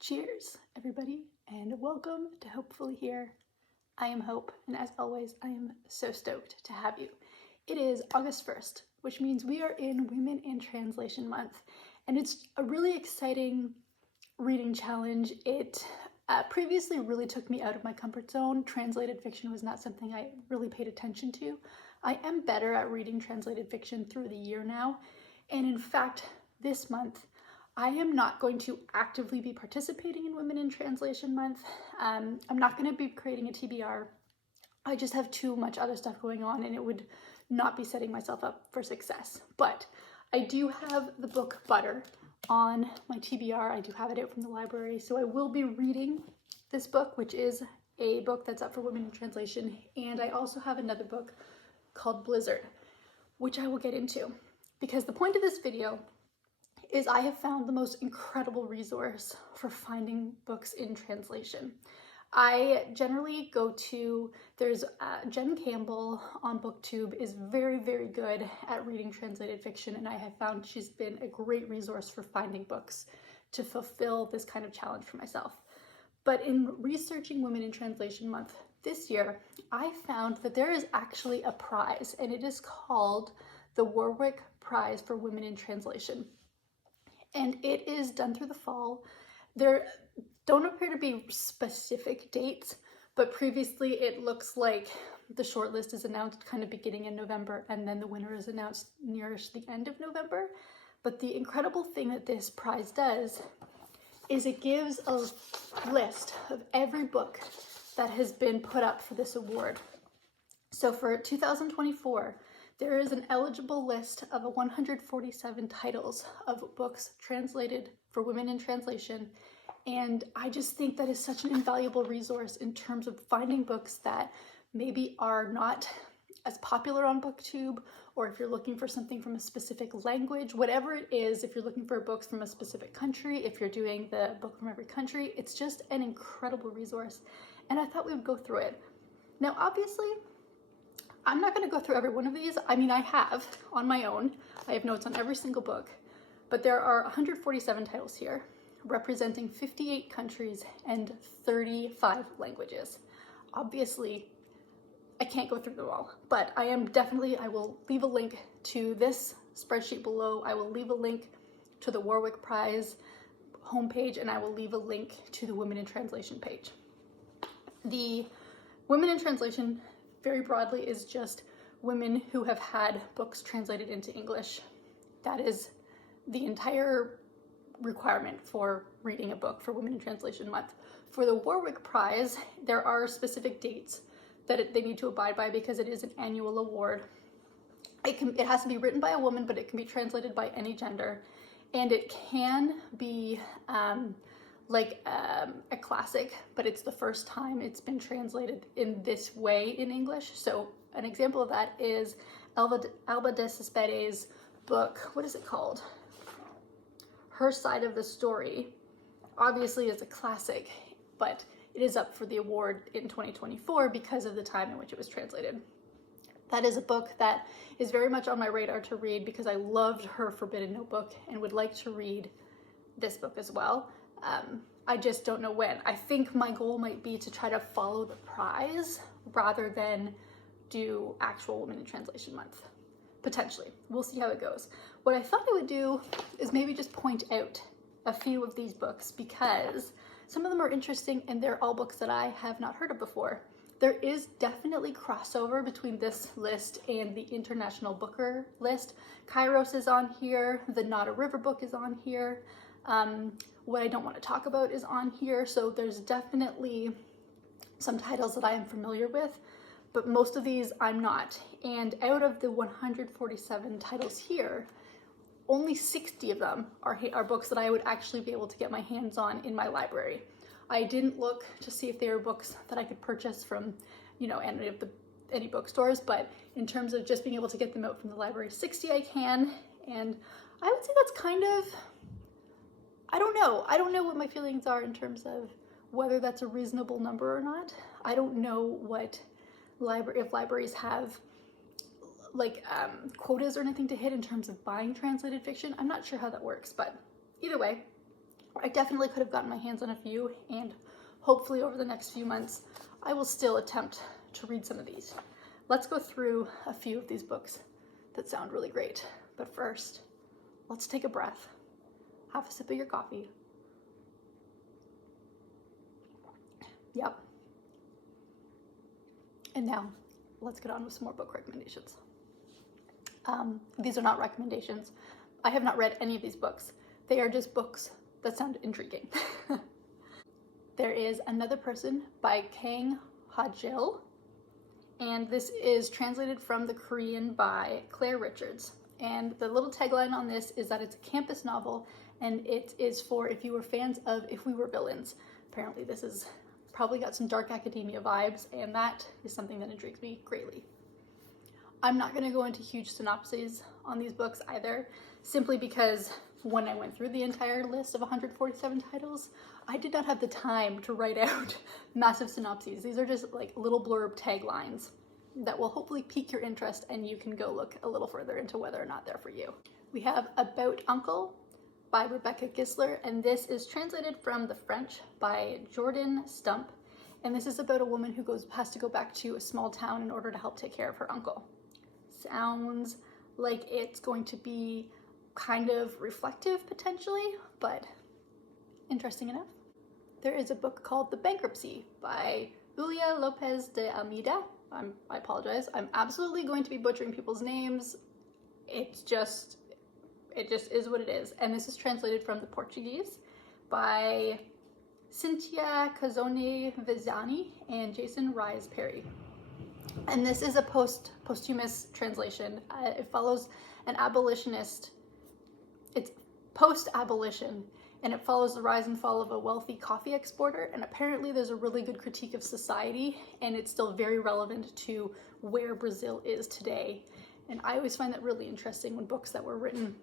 Cheers, everybody, and welcome to Hopefully Here. I am Hope, and as always, I am so stoked to have you. It is August 1st, which means we are in Women in Translation Month, and it's a really exciting reading challenge. It previously really took me out of my comfort zone. Translated fiction was not something I really paid attention to. I am better at reading translated fiction through the year now, and in fact, this month, I am not going to actively be participating in Women in Translation Month. I'm not going to be creating a TBR. I just have too much other stuff going on and it would not be setting myself up for success. But I do have the book Butter on my TBR. I do have it out from the library. So I will be reading this book, which is a book that's up for Women in Translation. And I also have another book called Blizzard, which I will get into. Because the point of this video is I have found the most incredible resource for finding books in translation. I generally go to, there's Jen Campbell on BookTube is very, very good at reading translated fiction, and I have found she's been a great resource for finding books to fulfill this kind of challenge for myself. But in researching Women in Translation Month this year, I found that there is actually a prize, and it is called the Warwick Prize for Women in Translation. And it is done through the fall. There don't appear to be specific dates, but previously it looks like the shortlist is announced kind of beginning in November, and then the winner is announced nearish the end of November. But the incredible thing that this prize does is it gives a list of every book that has been put up for this award. So for 2024, there is an eligible list of 147 titles of books translated for Women in Translation, and I just think that is such an invaluable resource in terms of finding books that maybe are not as popular on BookTube, or if you're looking for something from a specific language, whatever it is, if you're looking for books from a specific country, if you're doing the book from every country, it's just an incredible resource, and I thought we would go through it. Now, obviously, I'm not going to go through every one of these. I mean, I have on my own. I have notes on every single book, but there are 147 titles here, representing 58 countries and 35 languages. Obviously, I can't go through them all, but I will leave a link to this spreadsheet below. I will leave a link to the Warwick Prize homepage, and I will leave a link to the Women in Translation page. The Women in Translation very broadly is just women who have had books translated into English. That is the entire requirement for reading a book for Women in Translation Month. For the Warwick Prize, there are specific dates that they need to abide by because it is an annual award. It has to be written by a woman, but it can be translated by any gender, and it can be a classic, but it's the first time it's been translated in this way in English. So an example of that is Alba de Cespedes' book, what is it called? Her Side of the Story. Obviously is a classic, but it is up for the award in 2024 because of the time in which it was translated. That is a book that is very much on my radar to read because I loved her Forbidden Notebook and would like to read this book as well. I just don't know when. I think my goal might be to try to follow the prize rather than do actual Women in Translation Month. Potentially. We'll see how it goes. What I thought I would do is maybe just point out a few of these books because some of them are interesting and they're all books that I have not heard of before. There is definitely crossover between this list and the International Booker list. Kairos is on here. The Not a River book is on here. What I don't want to talk about is on here, so there's definitely some titles that I am familiar with, but most of these I'm not. And out of the 147 titles here, only 60 of them are books that I would actually be able to get my hands on in my library. I didn't look to see if they were books that I could purchase from, any bookstores, but in terms of just being able to get them out from the library, 60 I can, and I would say that's kind of, I don't know what my feelings are in terms of whether that's a reasonable number or not. I don't know what if libraries have quotas or anything to hit in terms of buying translated fiction. I'm not sure how that works, but either way, I definitely could have gotten my hands on a few, and hopefully over the next few months, I will still attempt to read some of these. Let's go through a few of these books that sound really great. But first, let's take a breath, have a sip of your coffee. Yep. And now, let's get on with some more book recommendations. These are not recommendations. I have not read any of these books. They are just books that sound intriguing. There is Another Person by Kang Ha-jil, and this is translated from the Korean by Claire Richards. And the little tagline on this is that it's a campus novel, and it is for if you were fans of If We Were Villains. Apparently this is probably got some dark academia vibes, and that is something that intrigues me greatly. I'm not going to go into huge synopses on these books either, simply because when I went through the entire list of 147 titles, I did not have the time to write out massive synopses. These are just like little blurb taglines that will hopefully pique your interest, and you can go look a little further into whether or not they're for you. We have About Uncle by Rebecca Gisler, and this is translated from the French by Jordan Stump, and this is about a woman who has to go back to a small town in order to help take care of her uncle. Sounds like it's going to be kind of reflective potentially, but interesting enough. There is a book called The Bankruptcy by Julia Lopez de Almeida. I apologize. I'm absolutely going to be butchering people's names. It just is what it is. And this is translated from the Portuguese by Cynthia Cazone Vizani and Jason Rise Perry. And this is a posthumous translation. It follows an abolitionist. It's post-abolition, and it follows the rise and fall of a wealthy coffee exporter. And apparently there's a really good critique of society, and it's still very relevant to where Brazil is today. And I always find that really interesting when books that were written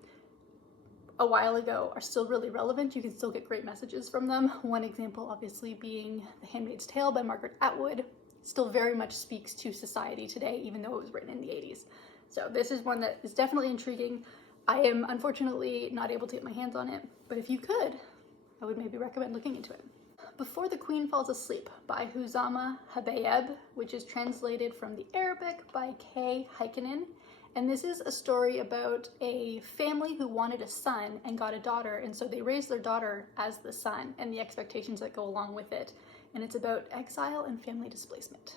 a while ago are still really relevant. You can still get great messages from them. One example obviously being The Handmaid's Tale by Margaret Atwood. Still very much speaks to society today, even though it was written in the 80s. So this is one that is definitely intriguing. I am unfortunately not able to get my hands on it, but if you could, I would maybe recommend looking into it. Before the Queen Falls Asleep by Huzama Habayeb, which is translated from the Arabic by Kay Heikkinen. And this is a story about a family who wanted a son and got a daughter, and so they raised their daughter as the son and the expectations that go along with it. And it's about exile and family displacement.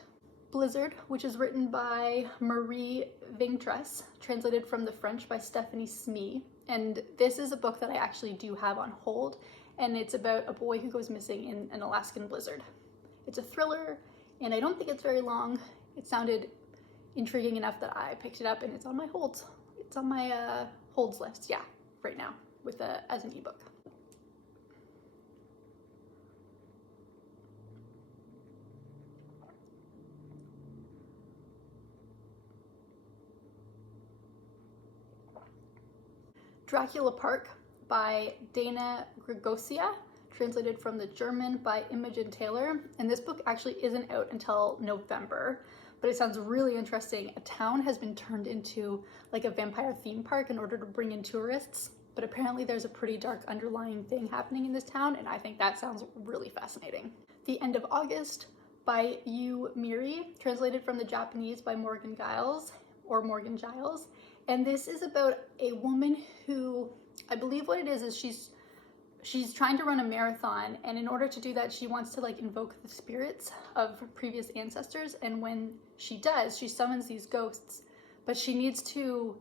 Blizzard, which is written by Marie Vingtres, translated from the French by Stephanie Smee. And this is a book that I actually do have on hold, and it's about a boy who goes missing in an Alaskan blizzard. It's a thriller, and I don't think it's very long. It sounded intriguing enough that I picked it up, and it's on my holds. It's on my holds list, yeah, right now, as an ebook. Dracula Park by Dana Gregosia, translated from the German by Imogen Taylor. And this book actually isn't out until November, but it sounds really interesting. A town has been turned into like a vampire theme park in order to bring in tourists, but apparently there's a pretty dark underlying thing happening in this town, and I think that sounds really fascinating. The End of August by Yu Miri, translated from the Japanese by Morgan Giles. And this is about a woman who, I believe what it is she's trying to run a marathon, and in order to do that, she wants to like invoke the spirits of previous ancestors, and when she does, she summons these ghosts, but she needs to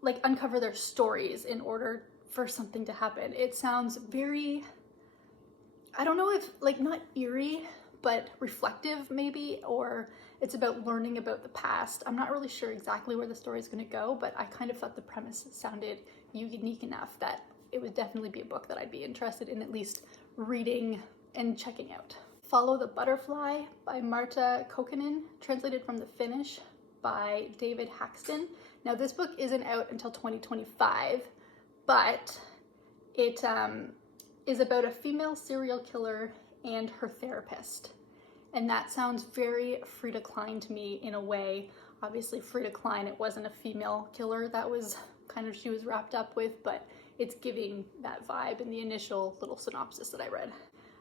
like uncover their stories in order for something to happen. It sounds very, I don't know if like not eerie, but reflective maybe, or it's about learning about the past. I'm not really sure exactly where the story is going to go, but I kind of thought the premise sounded unique enough that it would definitely be a book that I'd be interested in at least reading and checking out. Follow the Butterfly by Marta Kokkonen, translated from the Finnish by David Haxton. Now this book isn't out until 2025, but it is about a female serial killer and her therapist. And that sounds very Frida Klein to me in a way. Obviously Frida Klein, it wasn't a female killer that was kind of she was wrapped up with, but it's giving that vibe in the initial little synopsis that I read.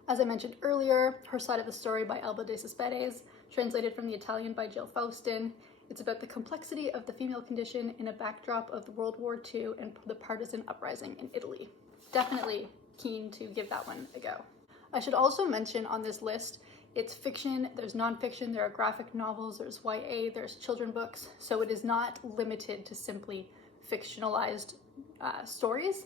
As I mentioned earlier, Her Side of the Story by Alba de Cespedes, translated from the Italian by Jill Faustin. It's about the complexity of the female condition in a backdrop of the World War II and the partisan uprising in Italy. Definitely keen to give that one a go. I should also mention on this list, it's fiction, there's nonfiction, there are graphic novels, there's YA, there's children books, so it is not limited to simply fictionalized stories.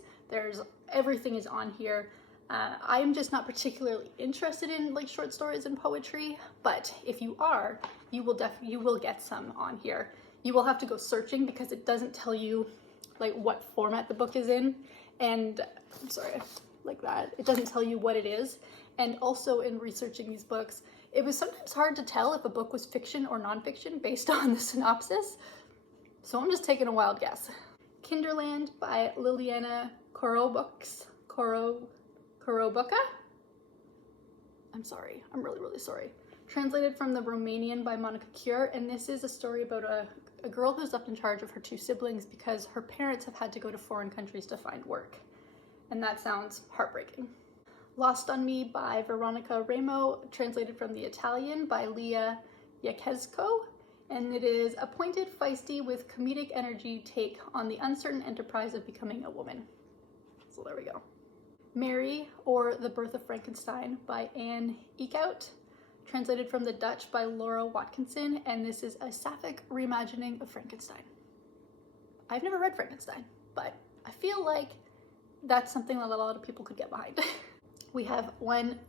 Everything is on here. I am just not particularly interested in like short stories and poetry, but if you are, you will get some on here. You will have to go searching because it doesn't tell you like what format the book is in, and I'm sorry, like that. It doesn't tell you what it is. And also in researching these books, it was sometimes hard to tell if a book was fiction or nonfiction based on the synopsis. So I'm just taking a wild guess. Kinderland by Liliana Korobuka. I'm sorry, I'm really sorry. Translated from the Romanian by Monica Cure, and this is a story about a girl who's left in charge of her two siblings because her parents have had to go to foreign countries to find work. And that sounds heartbreaking. Lost on Me by Veronica Ramo, translated from the Italian by Leah Yakezko, and it is a pointed, feisty, with comedic energy take on the uncertain enterprise of becoming a woman. So there we go. Mary, or The Birth of Frankenstein by Anne Eekhout, translated from the Dutch by Laura Watkinson, and this is a sapphic reimagining of Frankenstein. I've never read Frankenstein, but I feel like that's something that a lot of people could get behind. We have one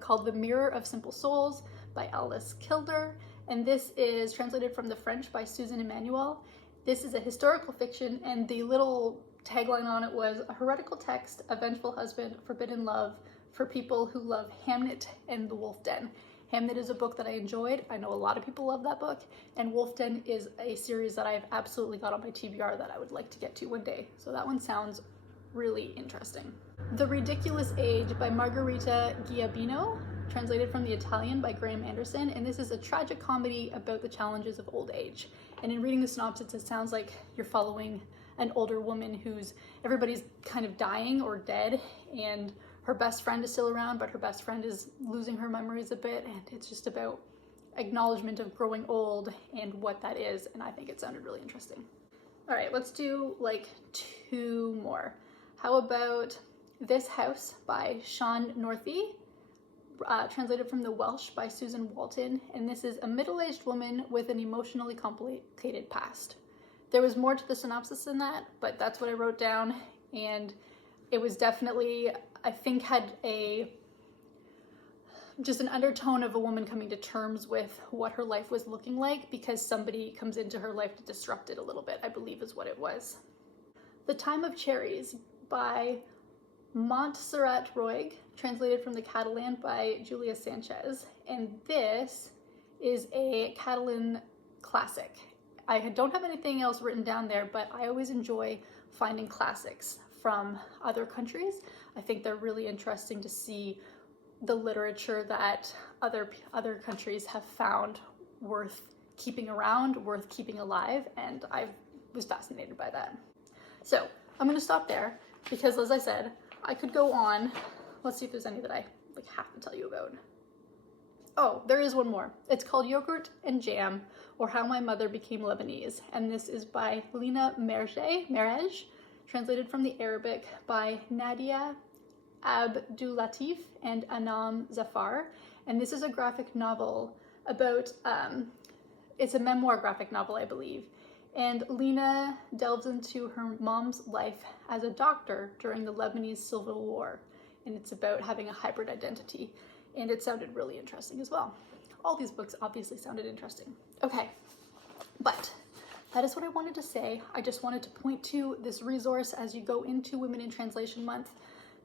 called The Mirror of Simple Souls by Alice Kilder, and this is translated from the French by Susan Emmanuel. This is a historical fiction, and the little tagline on it was a heretical text, a vengeful husband, forbidden love for people who love Hamnet and the Wolf Den. Hamnet is a book that I enjoyed. I know a lot of people love that book, and Wolf Den is a series that I've absolutely got on my TBR that I would like to get to one day. So that one sounds really interesting. The Ridiculous Age by Margherita Giabino, translated from the Italian by Graham Anderson, and this is a tragic comedy about the challenges of old age. And in reading the synopsis, it sounds like you're following an older woman everybody's kind of dying or dead, and her best friend is still around, but her best friend is losing her memories a bit, and it's just about acknowledgement of growing old and what that is, and I think it sounded really interesting. All right, let's do like two more. How about This House by Sean Northey, translated from the Welsh by Susan Walton, and this is a middle-aged woman with an emotionally complicated past. There was more to the synopsis than that, but that's what I wrote down, and it was definitely, I think, had just an undertone of a woman coming to terms with what her life was looking like because somebody comes into her life to disrupt it a little bit, I believe is what it was. The Time of Cherries by Montserrat Roig, translated from the Catalan by Julia Sanchez, and this is a Catalan classic. I don't have anything else written down there, but I always enjoy finding classics from other countries. I think they're really interesting to see the literature that other countries have found worth keeping around, worth keeping alive, and I was fascinated by that. So I'm going to stop there because, as I said, I could go on. Let's see if there's any that I have to tell you about. Oh, there is one more. It's called Yogurt and Jam, or How My Mother Became Lebanese, and this is by Lina Merej, translated from the Arabic by Nadia Abdulatif and Anam Zafar, and this is a graphic novel about, it's a memoir graphic novel, I believe, and Lina delves into her mom's life as a doctor during the Lebanese Civil War, and it's about having a hybrid identity, and it sounded really interesting as well. All these books obviously sounded interesting. Okay, but that is what I wanted to say. I just wanted to point to this resource as you go into Women in Translation Month.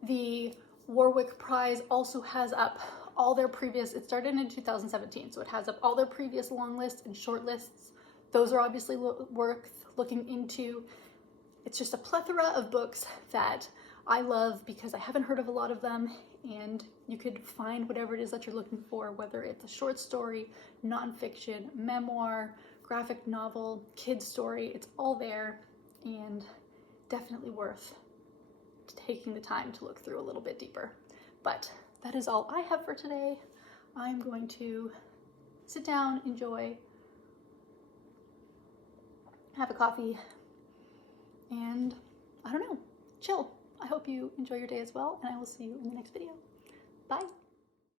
The Warwick Prize also has up all their previous, it started in 2017, so it has up all their previous long lists and short lists. Those are obviously worth looking into. It's just a plethora of books that I love because I haven't heard of a lot of them, and you could find whatever it is that you're looking for, whether it's a short story, nonfiction, memoir, graphic novel, kid's story, it's all there, and definitely worth taking the time to look through a little bit deeper. But that is all I have for today. I'm going to sit down, enjoy, have a coffee, and I don't know, chill. I hope you enjoy your day as well, and I will see you in the next video. Bye.